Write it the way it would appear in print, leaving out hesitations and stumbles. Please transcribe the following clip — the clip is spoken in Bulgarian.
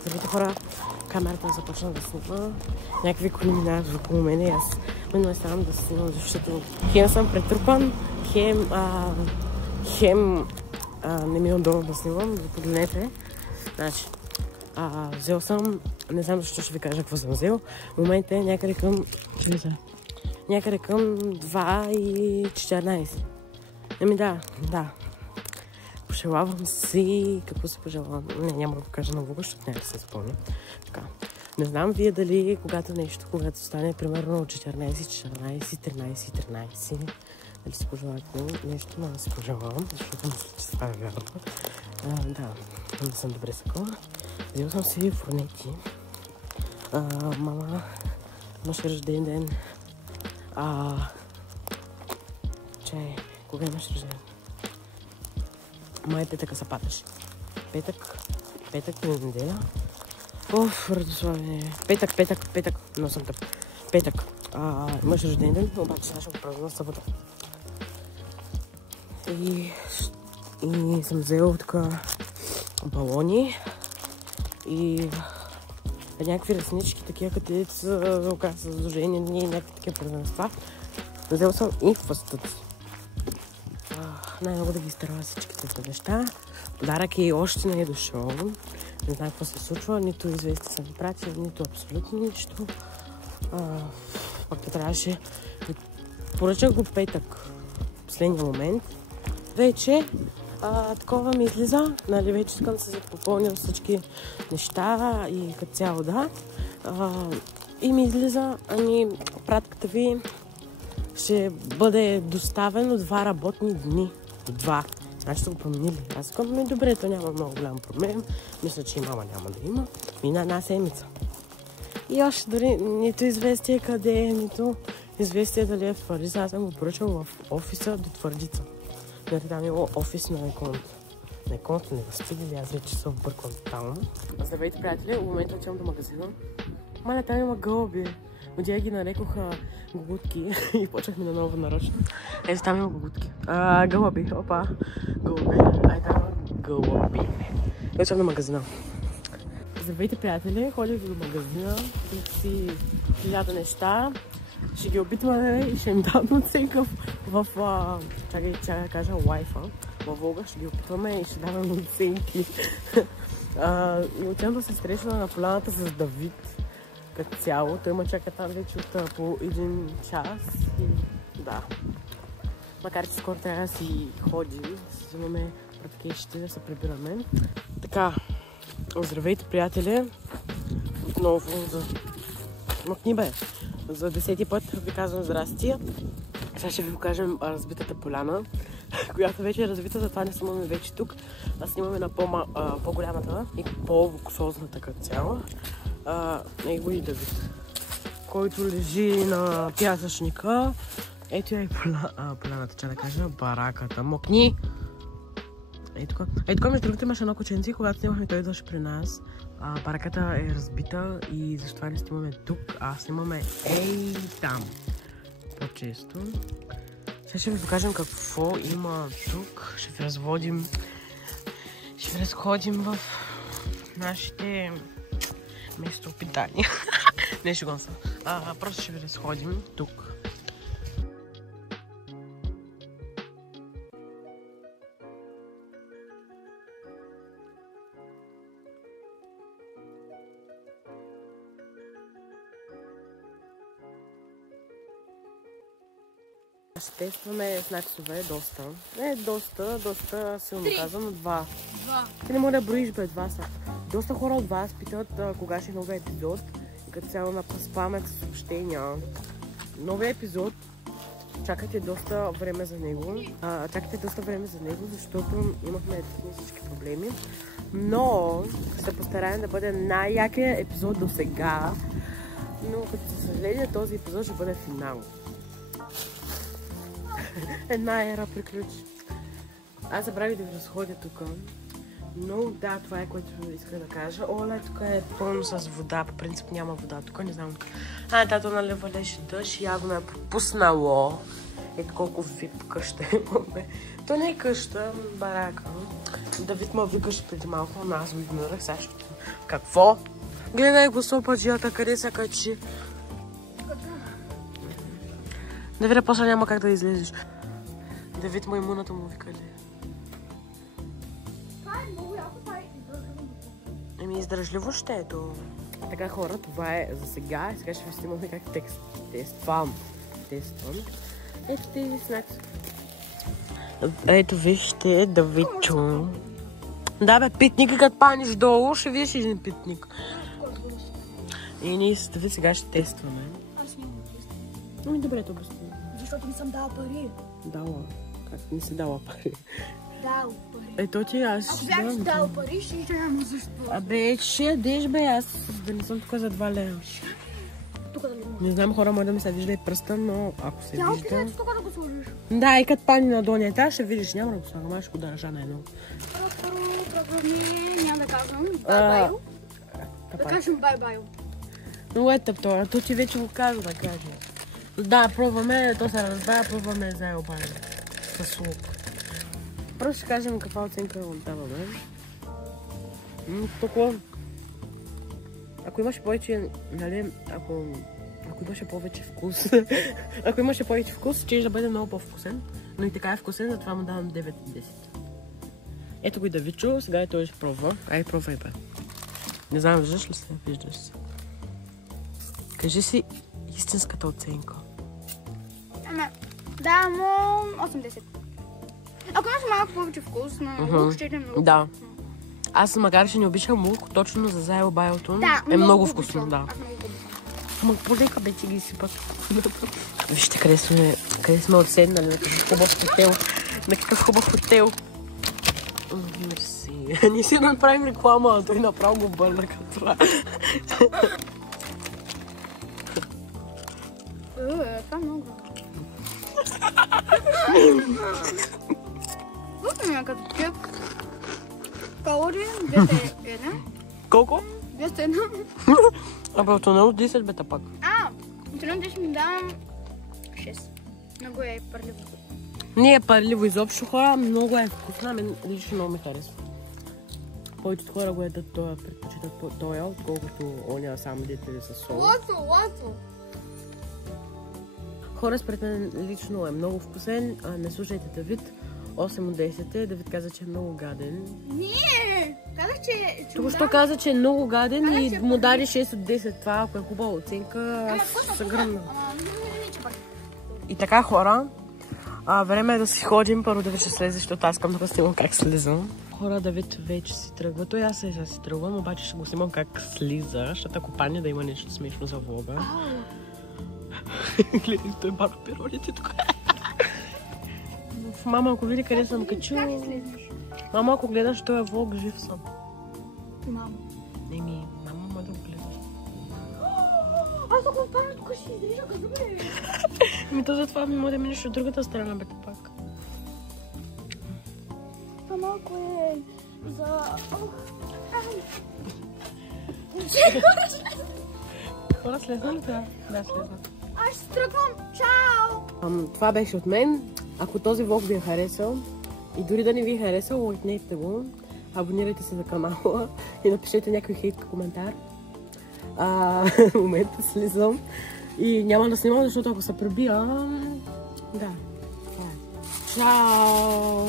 Здравейте хора, камерата започна да снима. Някакви коли минават около мене и аз не ставам да снимам, защото хем съм претрупан, хем не ми е удобно да снимам. Погледнете. Значи, взел съм, не знам защо ще ви кажа какво съм взел. В момента е някъде към 2:14. Еми да. Пожелавам си... Какво си пожелавам? Не, няма да го кажа на влога, защото няма да се спомня. Така. Не знам вие дали когато стане примерно 13, дали си пожелавате нещо, но да си пожелавам, защото мисля, че става вярно. Да, не съм добре такова. Взел съм си фурнети. Мама имаше рожден ден. Кога имаш рожден? Май петъка се падаш. Петък или неделя. Радославе. Петък. Но съм тъп. Петък. Имаш рожден ден, обаче сега ще го празнувам събота. И съм взел така балони и някакви реснички, такива където са с задължение и някакви такива празненства. Взел съм и фъстъци. Най-много да ги изтърва всичките неща. Подарък и още не е дошъл. Не знам какво се случва. Нито известие съм ви пратил, нито абсолютно нищо. Пак трябваше. Поръчах го петък. В последния момент. Вече такова ми излиза. Нали, вече искам да се попълня всички неща и като цяло да. И ми излиза, пратката ви ще бъде доставено 2 работни дни. 2. Значи са го променили. Аз казвам, добре, то няма много голям проблем. Мисля, че и мама няма да има. Мина една седмица. И още дори нито известие къде е, нито известие дали е в Твърдица. Аз съм го поръчал в офиса до Твърдица. Там е офис на Еконт. На Еконт не възстигали, аз вече съм бърквам тотално. Здравейте, приятели, в момента отивам до магазина. Маля, там има гълъби. Отдя ги нарекоха гугутки и почнахме наново нарочно. Ето там има гугутки. Гълъби, опа. Гълъби. Там има гълъби. Ето съм на магазина. Здравейте, приятели, ходих до магазина. Тук си 1000 неща. Ще ги опитваме и ще им дам оценка в... Чакай да кажа Wi-Fi. Във влога ще ги опитваме и ще даваме оценки. И отивам да се срещна на поляната с Давид. Като цяло. Той ма чака там вече от по 1 час и да. Макар че скоро трябва да си ходим, да си взимаме праткещите, да се прибираме. Така, здравейте, приятели. Отново мъкни бе. За 10-ти път ви казвам здрасти. Сега ще ви покажем разбитата поляна, която вече е разбита, затова не снимаме вече тук. А снимаме на по-голямата и по-луксозната като цяло. Него и Давид, който лежи на пясъчника. Ето я и поляната, че да кажа, бараката. Мокни! Ето тук, между другото, имаше едно кученце, когато снимахме, той идваше при нас. Бараката е разбита и защо не снимаме тук, а снимаме там. По-често. Сега ще ви покажем какво има тук. Ще ви разходим в нашите местоопитания. Не шегувам се. Просто ще ви разходим тук. Ще тестваме снаксове доста. Не доста силно казвам, но 2. Ти не може да броиш, бе, 2 са. Доста хора от вас питат кога ще е новия епизод. И като цяло спамят съобщения. Новия епизод, чакайте доста време за него. Защото имахме технически проблеми. Но ще се постараем да бъде най-якият епизод до сега. Но като за съжаление този епизод ще бъде финал. Една ера приключи. Аз забравих да ви разходя тук. Но да, това е което исках да кажа. Оле, тук е пълно с вода. По принцип няма вода тук, не знам. Тато нали валеше дъжд и явно е пропуснало. Ето колко вип къща имаме. То не е къща, барака. Давид ме викаше преди малко, но аз го игнорах. Сега ще Какво? Гледай го сопаджията, къде се качи. Давиде, после няма как да излезеш. Давид, маймуната му вика ли? Това е много яко, това е издържливо. Еми, издържливо ще е то. Така хора, това е за сега. Сега ще ви снимаме как тествам. Ето тези снакс. Ето вижте, Давидчо. Да бе, питника, като паниш долу, ще видиш един питник. И ние с Давид сега ще тестваме. Аз нямам да тествам. Ами добре, то обясни. Защото не съм дала пари. Дала. Как не си дала пари? Дал пари. Ето ти аз Ако ще бях дам. дал пари, ще няма защо. Абе, ще ядеш бе, аз да не съм тук за 2 лева. Тук да ли го? Не знам, хора, може да ми се вижда и пръста, но ако се Тя вижда... описва тук да го сложиш. Да, и като пани на долния етаж, ще видиш, няма да го слагам, аз ще го държа на едно. Първо, програми, няма да казвам. Бай-байо. Да кажем бай-байо. Но ето това, то ти вече го каза да каже. Да, пробваме, то се разбава, пробваме за обане. С лук. Просто ще кажем каква оценка го даваме. Толкова. Ако имаше повече, нали, ако имаше повече вкус, ако имаше повече вкус, ще да бъде много по-вкусен. Но и така е вкусен, затова му давам 9 от 10. Ето го и Давидчо, сега и той ще пробва. Ай, пробвай бе. Не знам, виждаш ли се? Виждаш се. Кажи си истинската оценка. Ама, да, но 8-10. Ако имаш малко повече вкус, но лук ще е много. Да. Аз макар че не обичам лук, точно за заел байлото Да, е много вкусно, да. Аз много обичам. Ама полека бе ти ги сипат. Вижте къде сме отседнали, на какъв хубав хотел. На какъв хубав хотел. Мерси. Ние си направим реклама, а той направо го бърна като това. Това е много. Вкусно като чип. Калории 201. Колко? 201. Абе, от от 10 бета пак. Трудно ще ми дам 6. Много е парливо. Не е парливо изобщо, хора, много е вкусна, мен лично много ми харесва. Повечето хора го едат това, предпочитат тоя, отколкото оня сам дете с сол. Лото. Хора, според мен лично е много вкусен, не слушайте Давид. 8 от 10 е, Давид каза, че е много гаден. Не! Казах, че... Току-що каза, че е много гаден Казах, и че е му даде 6 от 10. Това, ако е хубава оценка, аз се гръмна. И така, хора, време е да си ходим. Първо Давид ще слезе, защото аз искам да снимам как слизам. Хора, Давид вече си тръгва. Той аз сега си тръгвам, обаче ще го снимам как слиза, защото ако падне да има нещо смешно за влога. Гледай, той баба пероните тук. Мама, ако види къде съм качила... Мама, ако гледаш този влог, жив съм. Мама. Еми, мама ма да го гледаш. Аз ако падна тук ще изрежа газове. Ми то затова ми може да минеш от другата страна, бе, пак. Това малко е за... Хора, слезна ли това? Да, слезна. Аз ще тръгвам. Чао! Това беше от мен. Ако този влог ви е харесал и дори да не ви е харесал, лайкнете го, абонирайте се на канала и напишете някой хейт коментар. В момента слизам и няма да снимам, защото ако се пребия... Да, това е. Чао!